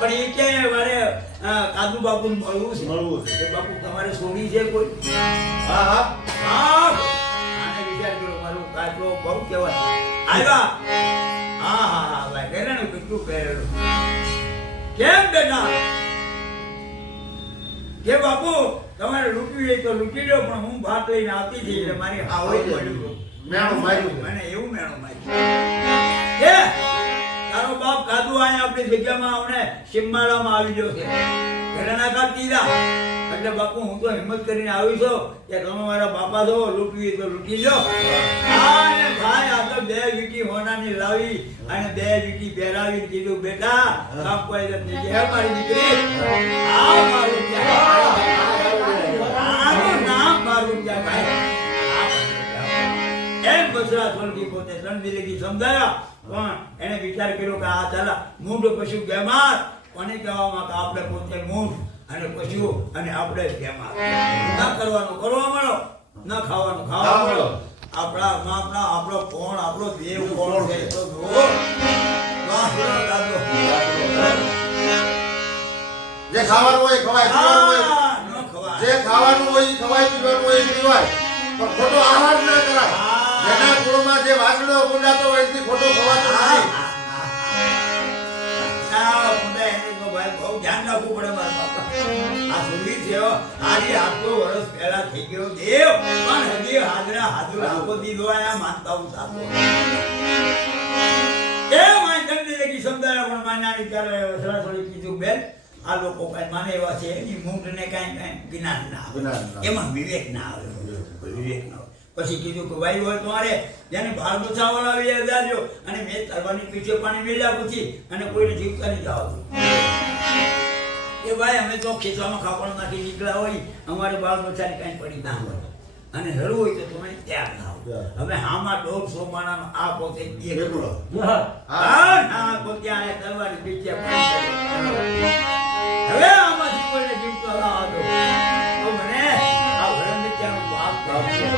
પણ એ કે મારે કાદુ બાપુ મળવું છે બાપુ તમારે સોની છે કોઈ હા હા હા આને વિચાર કર્યો મારું કાચો બહુ કહેવાય આવ્યા હા હા હા ભાઈ પહેરેલું કેટલું પહેરેલું કેમ બેટા કે બાપુ તમારે લૂંટવી હોય તો લૂંટી લો પણ હું ભાત લઈને આવતી હતી એટલે મારી આવડી પડ્યું મેણું માર્યું મને એવું મેણું માર્યું કે તારો બાપ કાદુ અહીંયા આપણી જગ્યામાં અમને સિમ્માળામાં આવી ગયો છે ઘરેના કાપ દીધા એટલે બાપુ હું તો હિંમત કરીને આવી છું કે તમે મારા બાપા છો લૂંટવી તો લૂંટી લો અને ભાઈ આ તો 2 વીટી હોનાની લાવી અને 2 વીટી પહેરાવી કીધું બેટા કામ કોઈ નથી હે મારી દીકરી આ મારું આનું નામ મારું ત્યાં ભાઈ એમ બસરા સોલકી પોતે 3 દિલેથી સમજાયા પણ એને વિચાર કર્યો કે આ ચાલા મૂઢ પશુ બેમાર કોને કહેવામાં કે આપણે પોતે મૂઢ અને પશુ અને આપણે બેમાર ના કરવાનું કરવા મળો ના ખાવાનું ખાવા મળો આપણા માપના આપણો કોણ આપણો દેવ કોણ છે તો જુઓ જે ખાવાનું હોય ખવાય પીવાનું હોય જે ખાવાનું હોય ખવાય પીવાનું હોય પીવાય પણ ખોટો આહાર ના કરાય જેના કુળમાં જે વાસણો બોલાતો હોય એથી ખોટો ખવાતો નથી બહુ ધ્યાન રાખવું પડે મારા બાપા આ સુરવીર છે આજે આટલો વર્ષ પહેલા થઈ ગયો દેવ પણ હજી હાજરા હાજર આખો દીધો આયા માનતા હું સાચો એ માય કંદી લગી સમજાય પણ માનાની ચાલે સરાસરી કીધું બેન આ લોકો કઈ માને એવા છે એની મૂંઢ ને કઈ જ્ઞાન ના આવે એમાં વિવેક ના આવે વિવેક ના પછી કીધું કે ભાઈ હોય તમારે જેને ભાર બચાવવા આવી જાજો અને મેં તરવાની પીછે પાણી મેળ્યા પછી અને કોઈને જીવતા નહીં જાવ એ ભાઈ અમે તો ખેતરમાં ખાપણ નાખી નીકળ્યા હોય અમારે બાળ બચારી કઈ પડી ના હોય અને હરવું હોય તો તમે ત્યાં ના હવે આમાં 150 માણાનો આ પોતે હા પોતે આ તરવાની પીછે હવે આમાંથી કોઈને જીવતો લાવો તો મને આ ઘર નીચેનો બાપ આપજો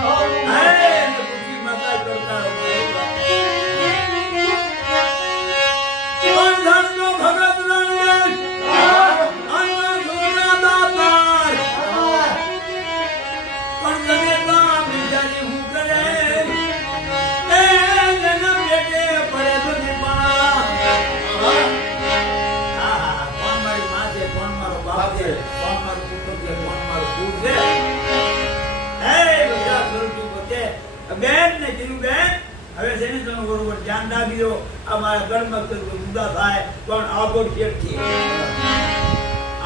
બેન ને કીધું બેન હવે છે ને તમે બરોબર ધ્યાન રાખજો અમારા ગળમાં જુદા થાય પણ આગળ શેઠથી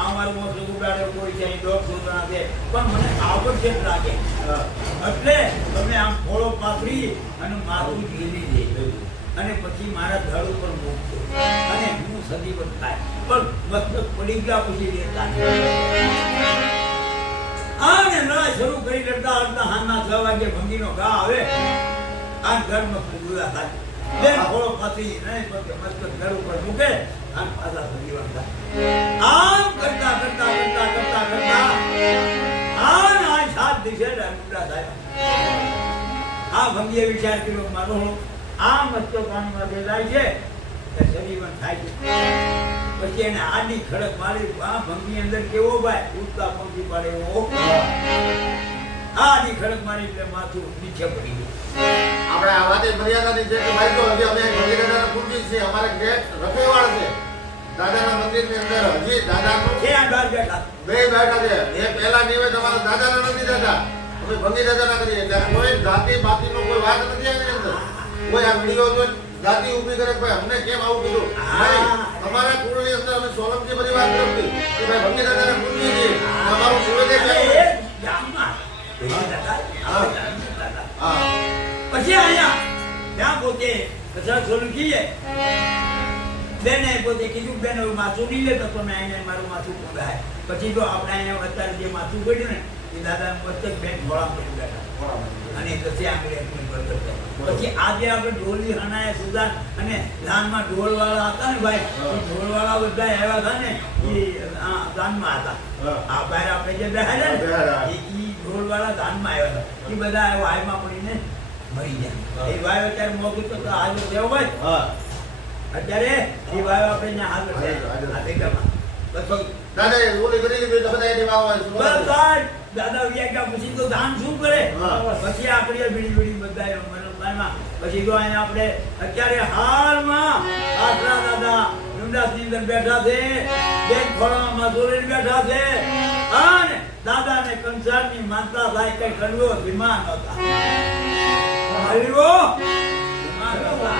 અમારું મોટું ઉડાડે કોઈ છે 150 જણા છે પણ મને આગળ શેઠ રાખે એટલે તમે આમ થોડો પાથરી અને માથું ઢીલી દે અને પછી મારા ધડ ઉપર મૂકજો અને હું સદીવત થાય પણ મસ્તક પડી ગયા પછી લેતા આને લડાઈ શરૂ કરી કરતા હાના 6 વાગે ભંગીનો ઘા આવે આ ઘરમાં પૂરા થાય બેન થોડો પાછી નહીં પછી મસ્તક ઘર ઉપર મૂકે અને પાછા ભંગીવાન થાય આમ કરતા કરતા કરતા કરતા કરતા આ 7 દિવસે ડંડા થાય આ ભંગીએ વિચાર કર્યો મારો આ મસ્તક પાણીમાં જાય છે કે શરીરમાં થાય છે પછી એને આડી ખડક મારી આ ભંગી અંદર કેવો ભાઈ ઉડતા પંખી પાડે એવો આડી ખડક મારી એટલે માથું નીચે પડી ગયું આપણે આ વાતે મર્યાદાની છે કે ભાઈ તો હજી અમે મંદિરના પૂજી છે અમારે ગેટ રખેવાળ છે દાદાના મંદિરની અંદર હજી દાદાનું છે આ બાર બેઠા બે બેઠા છે એ પહેલા નિવેદ અમારા દાદાના નથી દાદા અમે ભંગી દાદાના કરીએ એટલે કોઈ જાતિ બાતિનો કોઈ વાત નથી આની અંદર કોઈ આ વિડીયો જોઈને જાતિ ઊભી કરે ભાઈ અમને કેમ આવું કીધું નહીં અમારા કુળની અંદર અમે સોલંકી પરિવાર તરફથી કે ભાઈ ભંગી દાદાના પૂજી છે અમારું નિવેદ છે ગામમાં પછી આયા ત્યાં પોતે કચરા સોલંકી છે બેને પોતે કીધું બેન હવે માથું નહીં લેતો તમે અહીંયા મારું માથું પગાય પછી જો આપણે અહીંયા અત્યારે જે માથું પડ્યું ને એ દાદાનું મસ્તક બેન ઘોડા પડી બેઠા અને પછી આંગળી પછી આજે આપણે ઢોલની હનાયા સુધા અને દાનમાં ઢોલવાળા હતા ને ભાઈ ઢોલવાળા બધા આવ્યા હતા ને એ દાનમાં હતા આ બહાર આપણે જે બેહાડ્યા ને એ ઢોલવાળા દાનમાં આવ્યા હતા એ બધા વાયમાં પડીને મરી ગયા એ વાય અત્યારે મોકું તો હાજર દેવો ભાઈ અત્યારે એ વાય આપણે હાજર દાદાએ ઓલી કરી લીધી એટલે બધા એની વાવ આવે છે. બસ સાહેબ, દાદા વ્યા ગયા પછી તો દાન શું કરે? હા. પછી આકડીએ બીડી બધા મનોભાઈમાં પછી તો અહીંયા આપણે અત્યારે હાલમાં આટલા દાદા ડુંડાસની અંદર બેઠા છે, બેન ખોળામાં જોડીને બેઠા છે અને દાદાને કંસારની માનતા થાય કઈ કડવો વિમાન હતા. કડવો વિમાન હતા.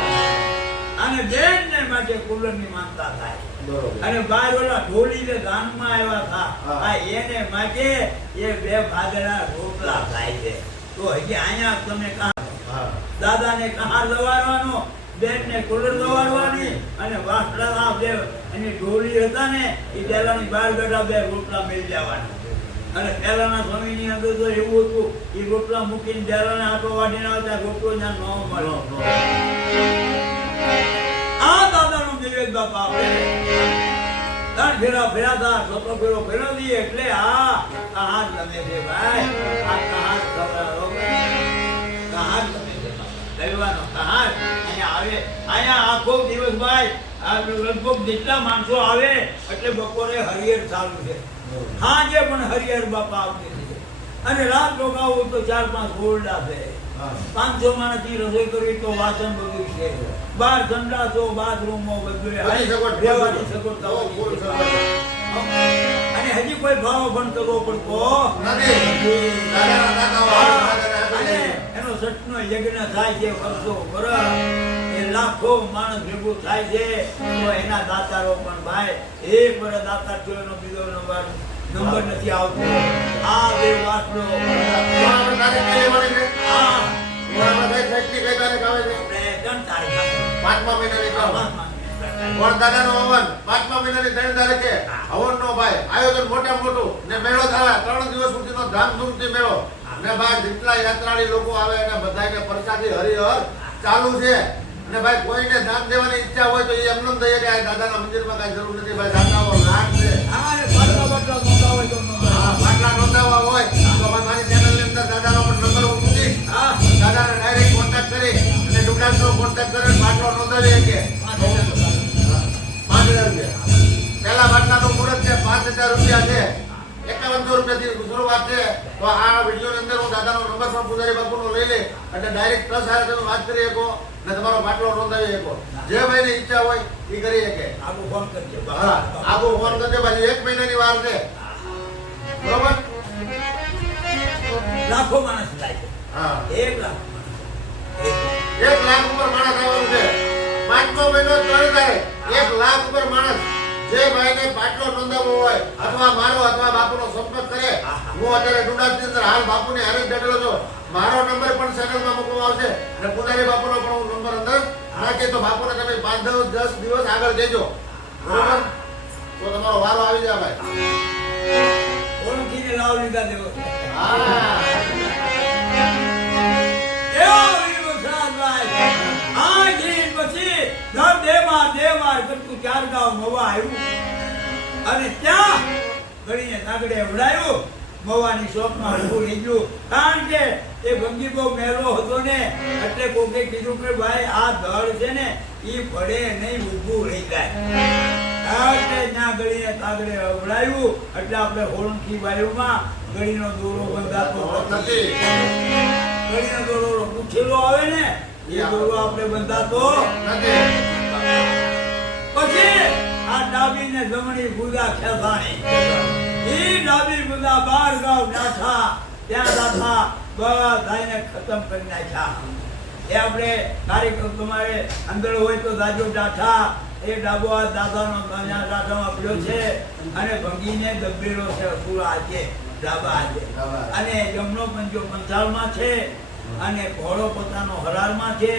અને બેનને માટે કુલરની માનતા થાય. બરોબર. અને બાર ઓલા ઢોલીને દાનમાં આવ્યા હતા. હા. આ એને માટે એ બે ભાગના રોટલા થાય છે. તો હજી અહીંયા તમે હા. દાદાને કહાર લવારવાનો, બેનને કુલર લવારવાની અને વાસળા બે એની ઢોલી હતા ને એ પહેલાની બહાર બેઠા બે રોટલા મેળી જવાના. અને પહેલાના સમયની અંદર તો એવું હતું એ રોટલા મૂકીને પહેલાને આટો વાટીને આવતા રોટલો જ્યાં ન મળ્યો. આ દાદાનો દિવેશ બાપા આપણે ત્રણ ફેરા ફેરા હતા, ચોથો ફેરો ફેરો દઈએ એટલે આ કહાર ગમે છે ભાઈ. આ કહાર ખવડાવો. કહાર ગમે છે બાપા. દૈવાનો કહાર અહીંયા આવે. અહીંયા આખો દિવસ ભાઈ આ લગભગ જેટલા માણસો આવે એટલે બપોરે હરિહર ચાલુ છે. સાંજે પણ હરિહર બાપા આવતી છે. અને રાત રોકાવું તો 4-5 ઓરડા છે. હા. 500 માણસની રસોઈ કરવી તો વાસણ બધું છે. બાર સંડાસો, બાથરૂમો બધું બધી સગવડ. રહેવાની સગવડતા બહુ ફૂલ હોય છે. સગવડ. અને હજી કોઈ ભાવ પણ કરવો પડતો નથી. દાદાના દાદાઓ આવે, દાદાને આપી અને દે. એનો સટનો યજ્ઞ થાય છે વર્ષો વર્ષ. એ લાખો માણસ ભેગું થાય છે તો એના દાતારો પણ ભાઈ એક વર્ષ દાતાર થયો એનો બીજો નંબર નથી આવતો. આ બે વાસણો આપણે તારીખ કઈ લેવાની છે? આ આપણે કઈ ફેક્ટરી કઈ તારીખ આવે છે? આપણે 3 તારીખ આપે. 5મા મહિનાની કામ. પણ દાદાનો હવન 5મા મહિનાની 3 તારીખે હવનનો ભાઈ આયોજન મોટા મોટું ને મેળો થાય 3 દિવસ સુધીનો ધામધૂમથી મેળો ને ભાઈ જેટલા યાત્રાળી લોકો આવે એને બધાને પ્રસાદી હરિહર ચાલુ છે. ને ભાઈ કોઈને દાન દેવાની ઈચ્છા હોય તો એ એમને જ દઈએ કે આ દાદાના મંદિરમાં કાંઈ જરૂર નથી ભાઈ. દાદાઓ લાખ છે. આ પાટલા બાટલા નોંધા હોય તો નોંધાય. હા, બાટલા નોંધાવવા હોય તો મારી ચેનલની અંદર દાદાનો પણ નંબર હું મૂકીશ. હા, દાદાને ડાયરેક્ટ કોન્ટેક્ટ કરી અને ડુંડાસનો કોન્ટેક્ટ કરીને બાટલો નોંધાવી શકીએ. 5,000 રૂપિયા. પહેલા બાટલાનું મુહૂર્ત છે 5,000 રૂપિયા છે. 5100 રૂપિયાથી શરૂઆત છે. તો આ વિડીયોની અંદર હું દાદાનો નંબર પણ પૂજારી બાપુનો લઈ લે એટલે ડાયરેક્ટ પ્લસ સાથે તમે વાત કરી શકો ને તમારો બાટલો નોંધાવી શકો. જે ભાઈની ઈચ્છા હોય એ કરી શકે. આગળ ફોન કરજો. હા, આગો ફોન કરજો ભાઈ. 1 મહિનાની વાર છે. બરોબર? લાખો માણસ થાય છે. હા. 1 લાખ માણસ. 1 લાખ ઉપર માણસ આવવાનું છે. 5મો મહિનો 3 તારીખ 1 લાખ ઉપર માણસ. જે ભાઈને બાટલો નોંધાવવો હોય અથવા મારો અથવા બાપુનો સંપર્ક કરે. હું અત્યારે ડુંડાસની અંદર હાલ બાપુને હારે જ બેઠેલો છું. મારો નંબર પણ ચેનલમાં મૂકવામાં આવશે અને પૂજારી બાપુનો પણ હું નંબર અંદર નાખી તો બાપુને તમે 5-10 દિવસ આગળ દેજો. બરોબર? તો તમારો વારો આવી જાય ભાઈ. ઓળખીને લાવ લીધા દેવો. હા. એવો વીર વસરાજભાઈ. આ જીન પછી દર દેવાર કરતું 4 ગાવ મવા આવ્યું અને ત્યાં ગળીને નાગડે ઉડાયું. મવાની શોપમાં ઊભું રહી ગયું. કારણ કે એ ગંગીબો મેલો હતો ને એટલે કોકે કીધું કે ભાઈ આ દળ છે ને ઈ પડે નહીં, ઊભું રહી જાય. એટલે ત્યાં ગળીને તાગડે ઉડાયું એટલે આપણે હોલંકી બાયુમાં ગળીનો દોરો બંધાતો નથી. ગળીનો દોરો પૂછેલો આવે ને એ દોરો આપણે બંધાતો નથી. પછી આ ડાબી ને જમણી ભૂદા ખેસાણી. ઈ ડાબી ભૂદા 12 ગાવ નાઠા ત્યાં નાઠા બધાને ખતમ કરી નાખ્યા. એ આપણે કાર્યક્રમ તમારે અંદર હોય તો દાજો ડાઠા એ ડાબો આ દાદાનો ડાઠામાં પડ્યો છે અને ભંગીને દબેલો છે પૂરા આજે ડાબા આજે. અને જમણો પંજો પંચાળમાં છે અને ઘોડો પોતાનો હરારમાં છે.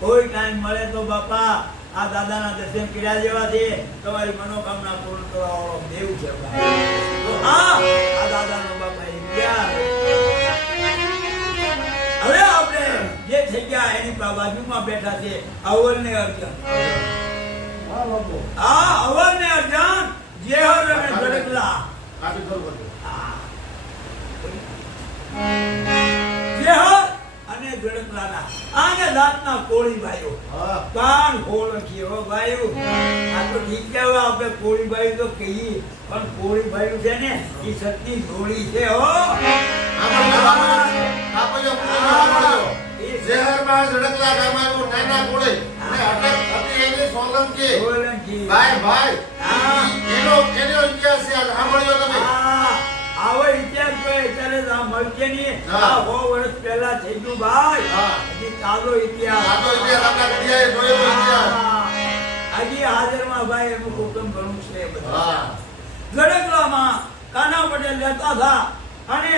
કોઈ ટાઈમ મળે તો બાપા આ દાદાના દર્શન કર્યા જેવા છે. તમારી મનોકામના પૂર્ણ કરવા વાળો દેવ છે. તો આ દાદાનો બાપા એ ગયા. હવે આપણે જે થઈ ગયા એની બાજુમાં બેઠા છે અવલ ને અર્જુન. આ અવલ ને અર્જુન જેહર અને જડકલા. કાપી દો બધું. જેહર અને જડકલાના આને જાતના કોળી ભાઈઓ હા. કાન ખોલખી હો ભાઈઓ આ તો ઠીક છે હવે આપણે કોળી ભાઈ તો કહીએ પણ કોળી ભાઈ છે ને એ સત્ય જોડી છે હો શહેરમાં ઝડકલા ગામમાં નાના કોળે અને અટક હતી એની સોલંકી સોલંકી. ભાઈ હા. એનો ઇતિહાસ છે આ સાંભળ્યો તમે આ આવો ઇતિહાસ કોઈ અત્યારે જ આ મળશે નહીં. હા. આ 100 વર્ષ પહેલા થઈ ગયું ભાઈ હા. હજી તાજો ઇતિહાસ સાદો ઇતિહાસ આપણા ઘડિયાએ જોયેલો ઇતિહાસ હા. હજી હાજરમાં ભાઈ એનું કુટુંબ ઘણું છે બધું. હા ગડગલામાં કાના પટેલ રહેતા હતા અને